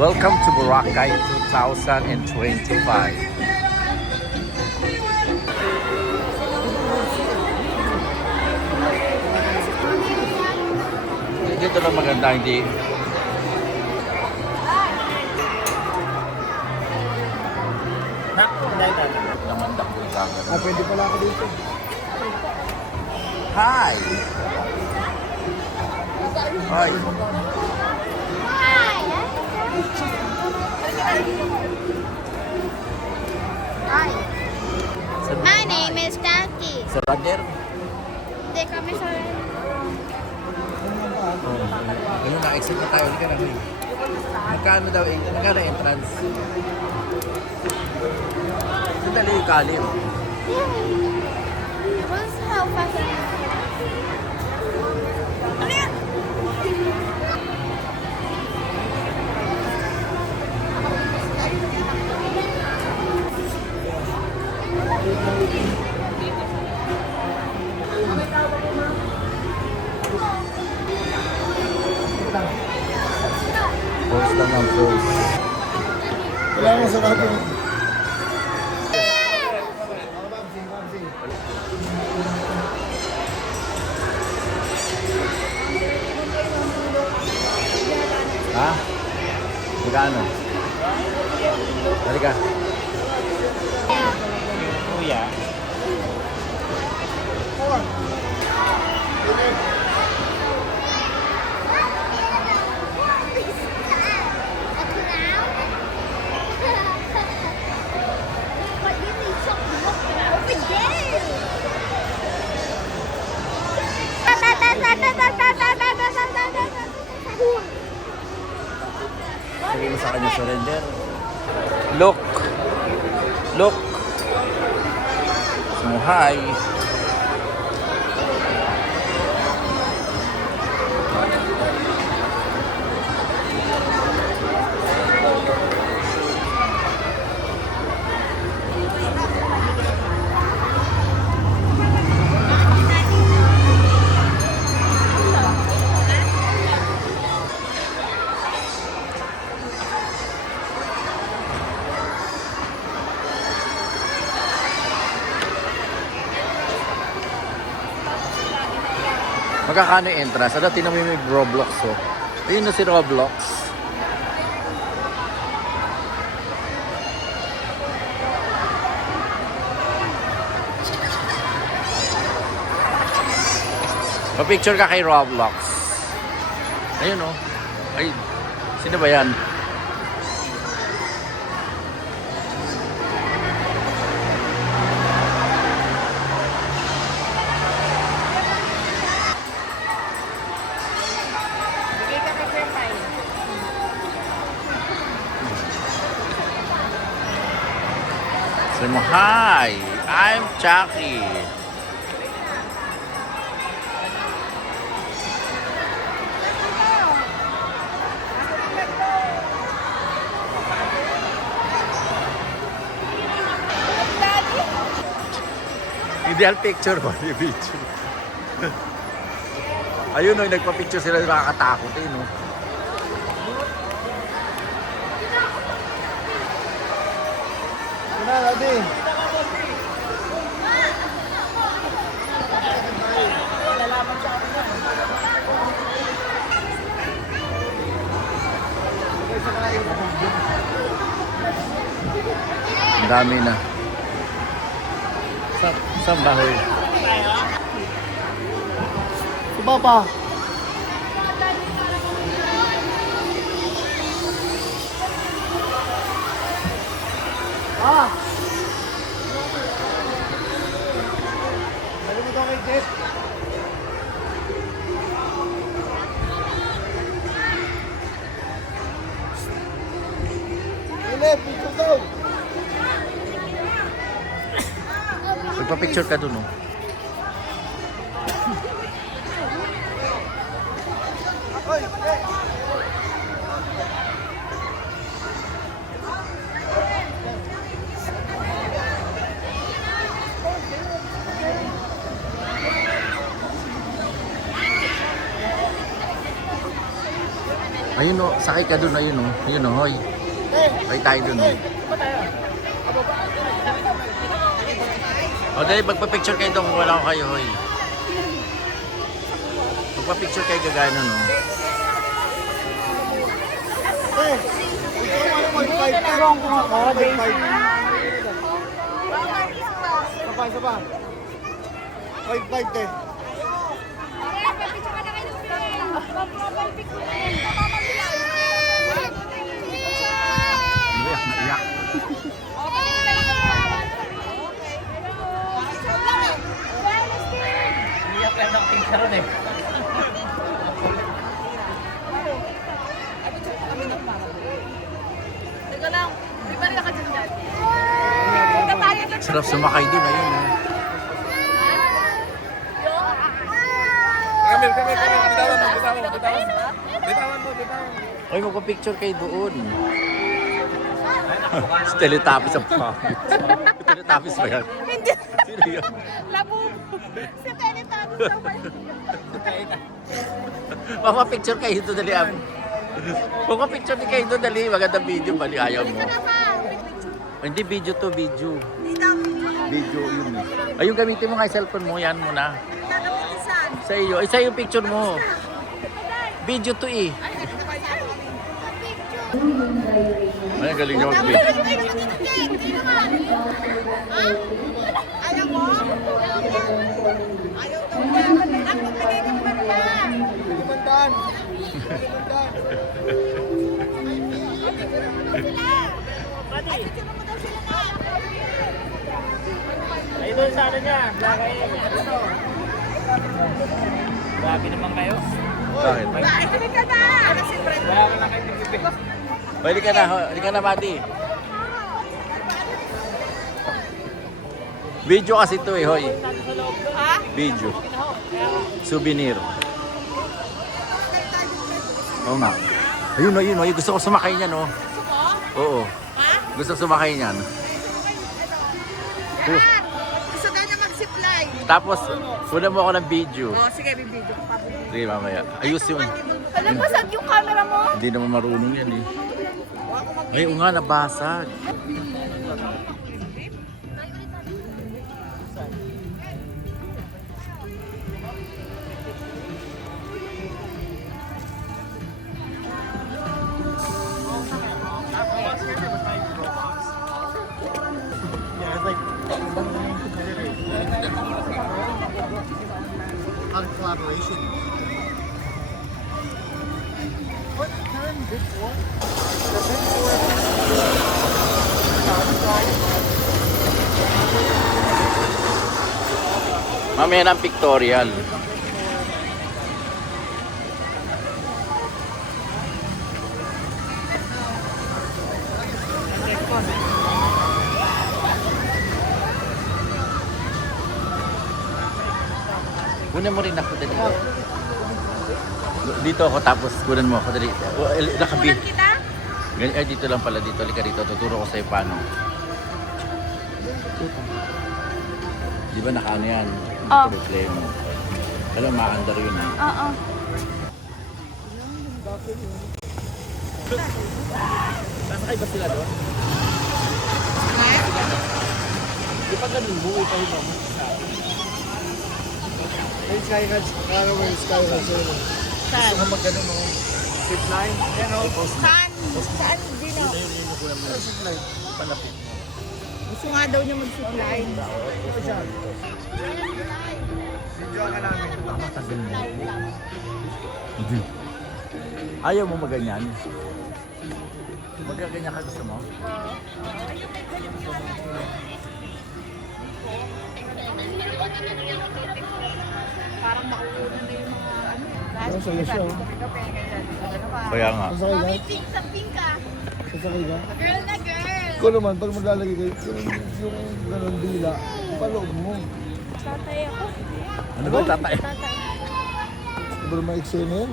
Welcome to Boracay 2025. Dito lang maganda, hindi. Naman dakul ka. Pwede pala ako dito. Hi! Hi! Hi. My name is Jackie. Sa Ranger? Hindi kami sa... Ano na, exit na tayo. Hindi ka lang. Magkano daw, magkano entrance? Sandali yung kalim. What's how fast are you? Post lang ang post. Wala mo sa bago. Ha? Magkano? Halika. Kuya. Sabihin mo sa kanya, surrender. Look! Look! So, hi! Magkakano yung entrance? Ano, tinan mo yung may Roblox, oh. Ayun na si Roblox. Pa-picture ka kay Roblox. Ayun, oh. Ay, sino ba yan? Say mo, hi! I'm Jackie. Ideal picture ba? Yung picture. Ayun, no, nagpa-picture sila, nakakatakot eh, no? Una, Lodi. Ang dami na. Saan ba, hoy? Si Papa. Ah! Sabi dito kay Jeff. Philip, picture daw. Magpa-picture ka dun, no? Hoy, hey. Ayun Ayun o, sakay ka dun, ayun o. Ayun o, hoy. Sakay tayo dun o. O dahil magpa-picture kayo doon kung wala ko kayo, hoy. Magpa-picture kayo gagaya nun o. Nagawang ko ako, Daisy. Sapa. 5-5 eh. Iyak na iyak. Iyak ka ng picture eh. Sarap sumakay dun, ayun o. Oy, magpa-picture kayo doon. Si Teletubbies ang pangit. Teletubbies ba yan? Hindi. Sino yun? Labo. Si Teletubbies daw pala. Magpa-picture kayo doon, dali. Magpa-picture din kayo doon, dali. Magandang video, bali ayaw mo. Hindi, video to, video. Video yun eh. Ayun, gamitin mo nga yung cellphone mo, yan mo na. Sa iyo. Isa yung picture mo. Video to eh. Ay, galing niyo mag-video. Ayaw mo? Ayaw daw yan. Ako pagay ka pa naman. Limandaan. Ay, sino mo daw sila na? Ay, doon sa ano niya, lagay niya. Grabe naman kayo. Bakit? Ay, hindi ka na. Wala ka na kayo bibig. Balik ka na, Mati. Video kasi ito eh, hoy. Ha? Video. Souvenir. Oo nga. Ayun, ayun. Gusto ko sumakay niyan, oh. Oo. Gusto ko sumakay niyan. Gusto daw na mag-zipline. Tapos, una mo ako ng video. Sige, bibidyo ko pa. Sige, mamaya. Ayos yun. Alam mo, saan yung camera mo? Hindi naman marunong yan eh. Ay, nga, nabasag. Collaboration. Mamaya ng pictorial. Kunin mo rin ako dali. Dito ako tapos kunin mo ako dali. Nakabi. Kita? Ganyan, ay, dito lang pala. Dito, halika dito. Tuturo ko sa'yo paano. Di ba nakaano yan? Oh. Replay mo. Alam, maandar yun eh. Oo. Nasakay ba sila doon? Di ba ganun buhay pa yun mo? May Skyhats. Kaya may Skyhats. Saan? Gusto ko mag-ano mo. Zip line. Yan o. Saan? Saan? Dino? Zip line. Palapit. Gusto nga daw niya mag-zipline. Video ka namin. Matagal mo. Ayaw mo maganyan? Magaganyan ka gusto mo? Parang makukunan na yung mga ano. Ano sa'yo siya? Kaya nga. Sasakay ka? May pink sa pink ah. Sasakay ka? Girl na girl. Ikaw naman, pag maglalagay kayo, yung ganun dila, paloob mo. Tatay ako. Ano ba tatay? Tatay. Sobrang maiksi na yan.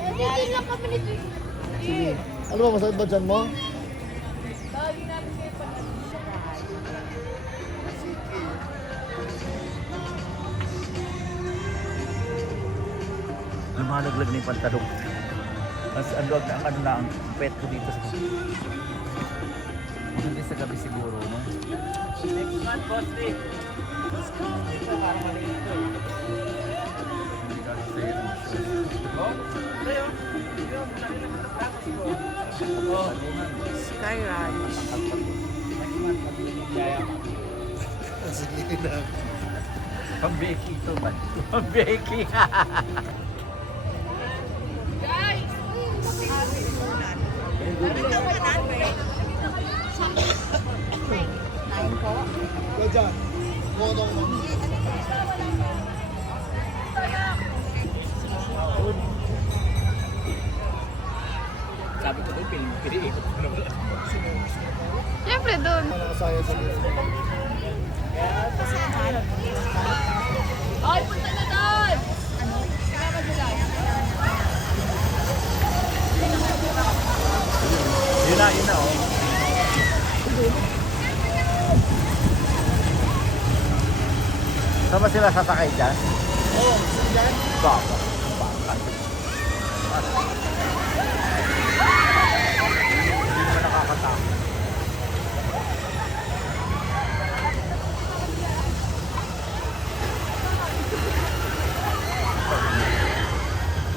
Hindi lang kami nito. Sige. Ano ba, masakit ba dyan mo? Dali namin kayo pag Lumalaglag na yung pantalong. Ang luwag na ang pet ko dito. Hindi sa gabi siguro, no? Next month, boss day. Ito, parang maliit to eh. Hindi ka sa'yo. Oh, ito yun. Yun, laki lang ng tapos ko. Oh, Sky Ranch. next month, mag-yaya ka. Sige na. Pang-baking ito man. Pang-baking. Guys! Go dyan. Modong mo. Sabi ko doon, piniikot ko naman. Siyempre doon. Nakasaya sa dito. Ay, punta na doon! Yun na, oh. Saan ba sila sasakay dyan? Oo, yan. Baba. Baba. Hindi naman nakakatakot.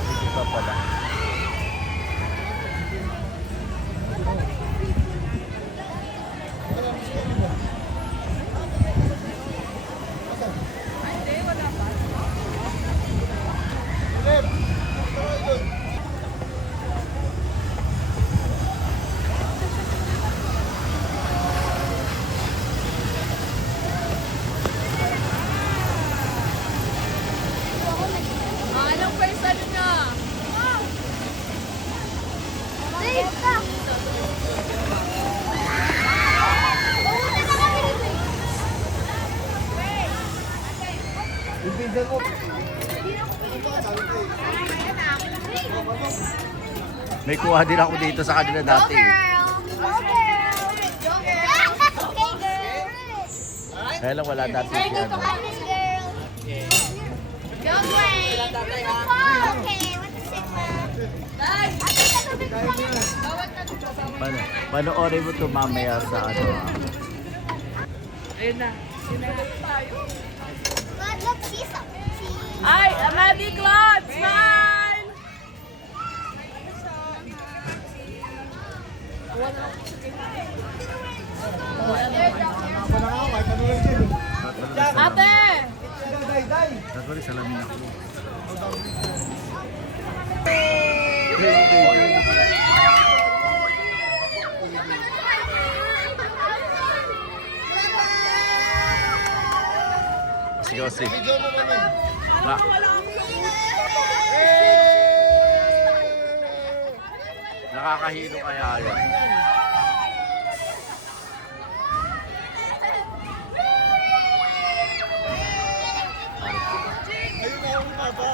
Hindi pa pala. Anong person niya? Ibigay mo. May kuha din ako dito sa kanila dati. Kaya lang wala dati si ano. Go, Gwen! Panoorin mo ito mamaya sa ano. Ayun na. God, look, see some. Ay, Amadi Claude! Smile! Ate! Sorry, salamin ako. Sige, sige. Bigyan mo kami. Na. Nakakahilo kaya yun. Ayun na ako na ba?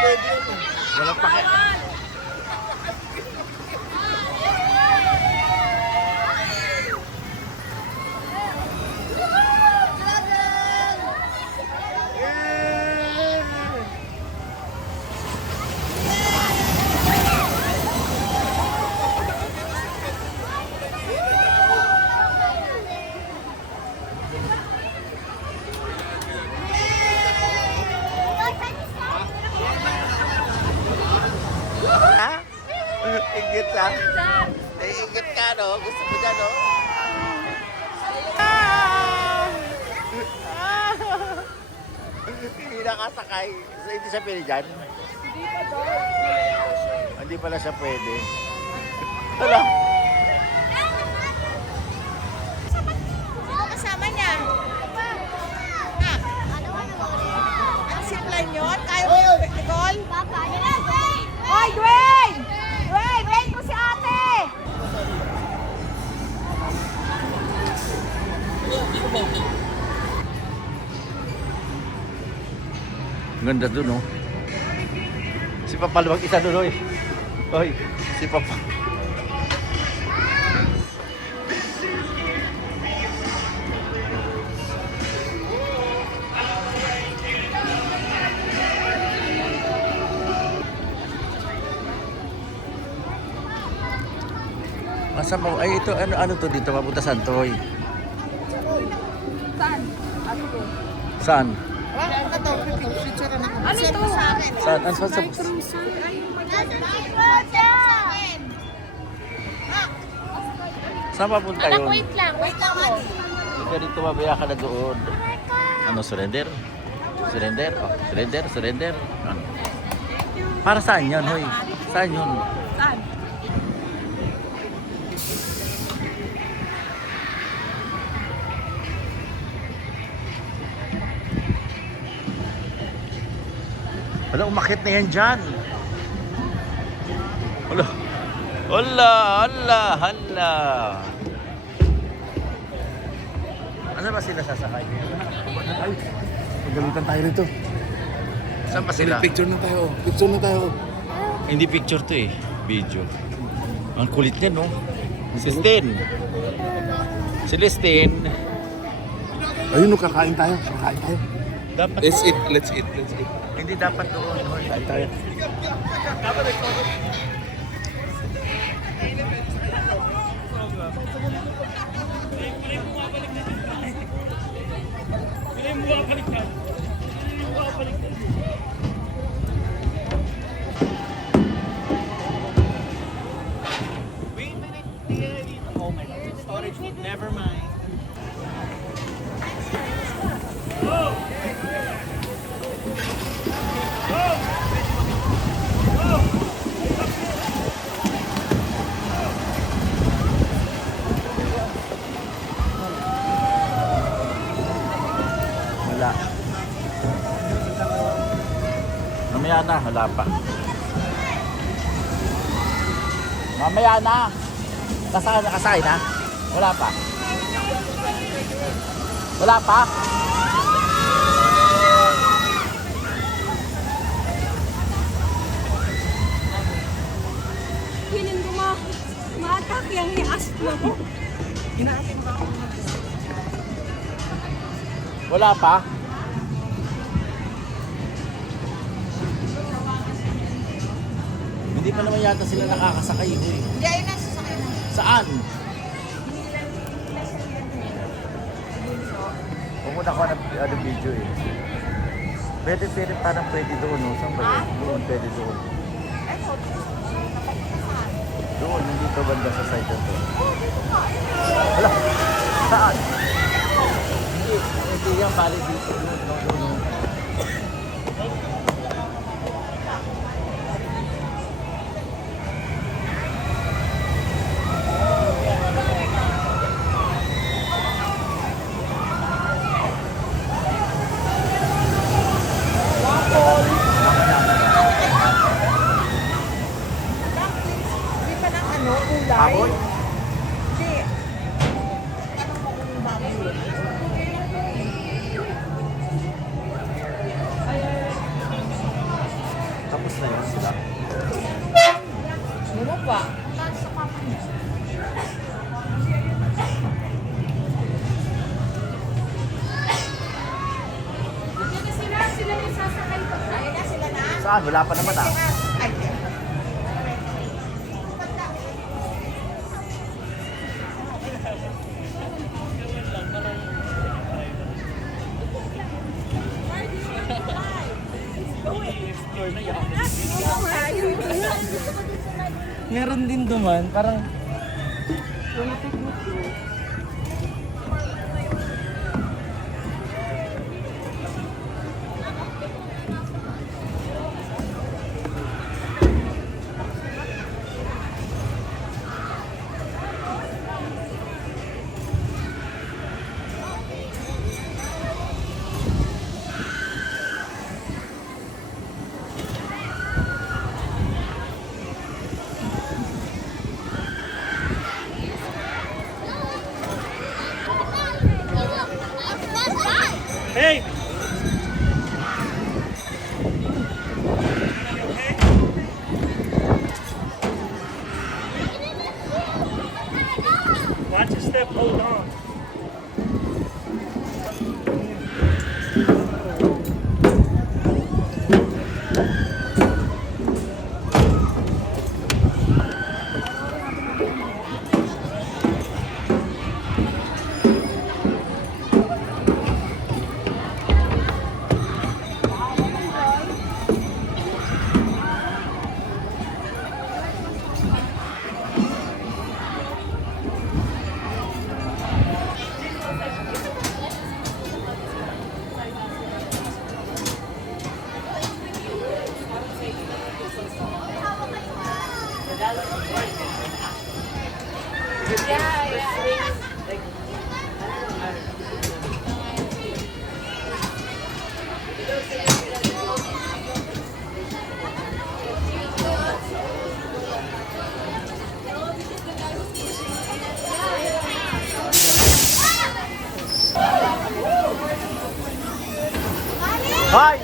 Pwede yun eh. Walang pake. Ingit sa? Ingit ka, no? Gusto mo dyan, no? Hindi nakasakay. So, hindi siya pwede dyan? Hindi pa daw. Hindi pala siya pwede. Hala. Sino kasama niya? Ang zipline yun? Kaya mo yung Nicole? Hoy, Dwayne! Dwayne, wait mo si ate! Ang ganda dun, oh. Si Papa luwag isa dun, oy. Oy, si Papa. Asa mo? Ay, ito, ano to dito? Papunta saan to, hoy? Saan? Ano to? Saan? Ano to? Ano to? Saan? Ano saan? Saan papunta yun? Wait lang po. Ika dito, mabaya ka na doon. Ano, surrender? Surrender? Oh, surrender, surrender. Ano? Para saan yun, hoy? Saan yun? Saan? Wala, umakit na yan dyan. Wala. Wala, hala, hala. Ano ba sila sasakay? Ay, pagalitan tayo nito. Saan ba sila? Picture na tayo. Picture na tayo. Hindi picture to eh. Video. Ang kulit niya, no? Si Sten. Si Sten. Ayun, no, kakain tayo. Kakain tayo. Dapat Let's eat. Let's eat. Let's eat. Hindi dapat doon. Kain tayo. Never mind. Wala. Mamaya na, wala pa. Mamaya na. Nakasakay na? Wala pa. Wala pa? Feeling ko ma-attack yung i-asthma ko. Wala pa? Hindi pa naman yata sila nakakasakay. Eh. Hindi, ayun na, sasakay na. Saan? Pumunta ko ng video eh. Pwede parang pwede doon, no? Saan ba yun? Doon, pwede doon. Doon, hindi to banda sa side na to. Wala! Saan? Hindi yan, bali dito. Doon. Hindi pa ng ano, kulay. Habol? Hindi. Tapos na yun sila. Ano pa? Sila yung sasakay pa. Ayun na, sila na. Saan? Wala pa naman ah. Ay, Meron din duman, parang Hoy!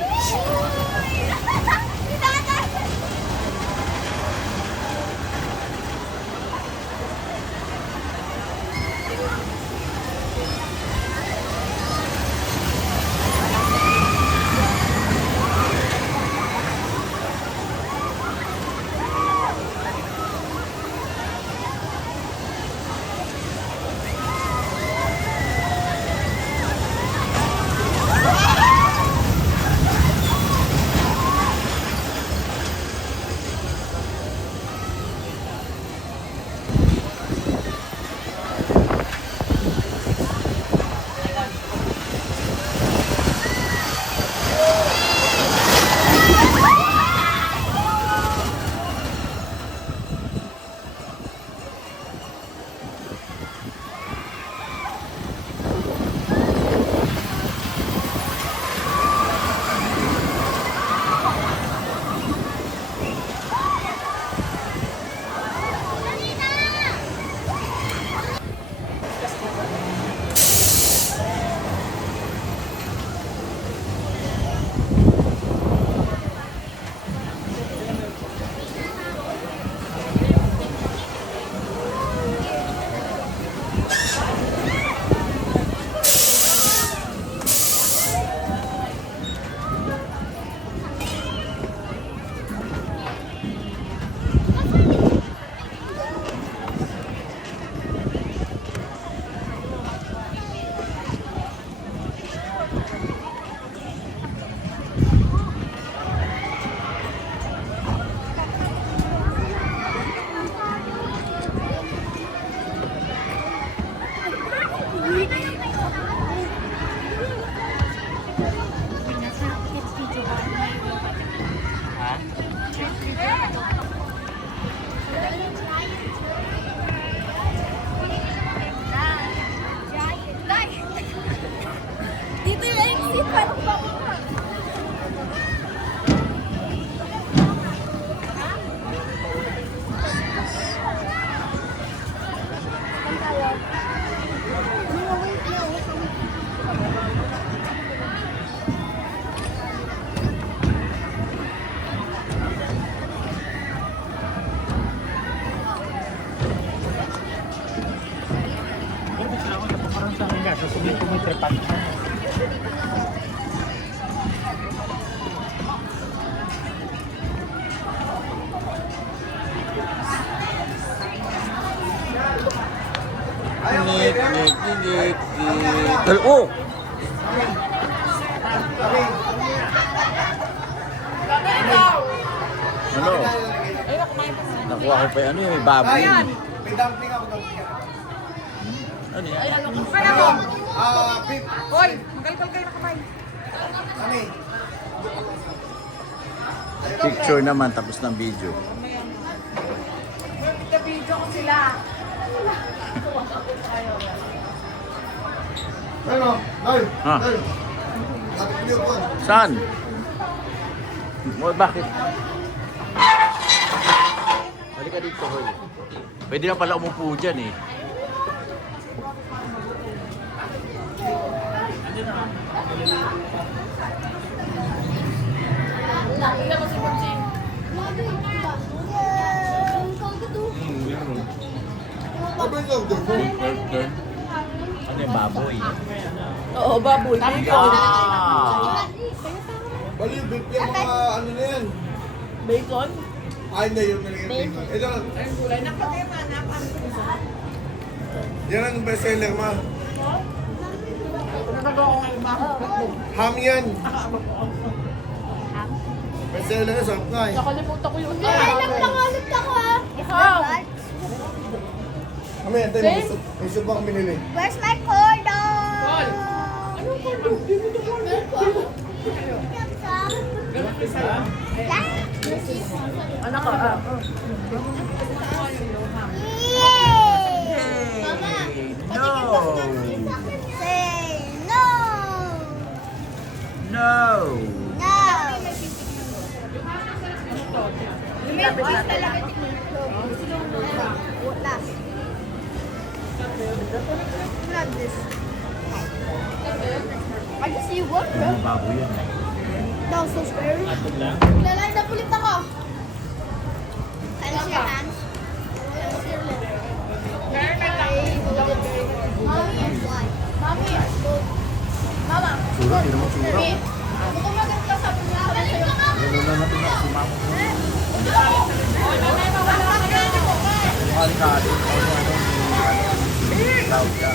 Dito yung exit. Paano pa? Oh! Ano? Nakuha ko pa ano yung may baboy. May dumpling ako, dumpling. Ano yan? Kaya mo. Beef. Hoy, magalkal kayo na kamay. Kami. Picture naman tapos ng video. Video ko sila. Ano? Ay! Ha? Ay! Dapat niyo po. Saan? Bakit? Halika dito, Hoy. Pwede na pala umupo dyan eh. Abay lang doon. Turn. Ano yung baboy? Oo, baboy. Yeah! Bali yung beef yung mga ano na yan. Bacon? Ay, hindi yun talaga yung bacon. Ito lang. Ay, gulay. Napatema, napatema. Yan ang bestseller, ma. Nagagawa ko ngayon, bakit? Ham yan. Bestseller na, sarap nga eh. Nakalimutan ko yung Nagpangalit ako ah. Ikaw! Kami, ito may soup ako binili. Where's my cordon? Col! Anong cordon? Anak ka, No! Say no. No! No. Last. Not this. I just see one. Ano baboy yun eh? daw, so scary. Lalay na pulit ako. Hands your hands. Hands your left. Mami. Mama. Sura, hindi naman sura. Mami. Mukhang maganda sa pulit. Lalo na natin ako si mama ko. Aling ka, aling. Loud ka.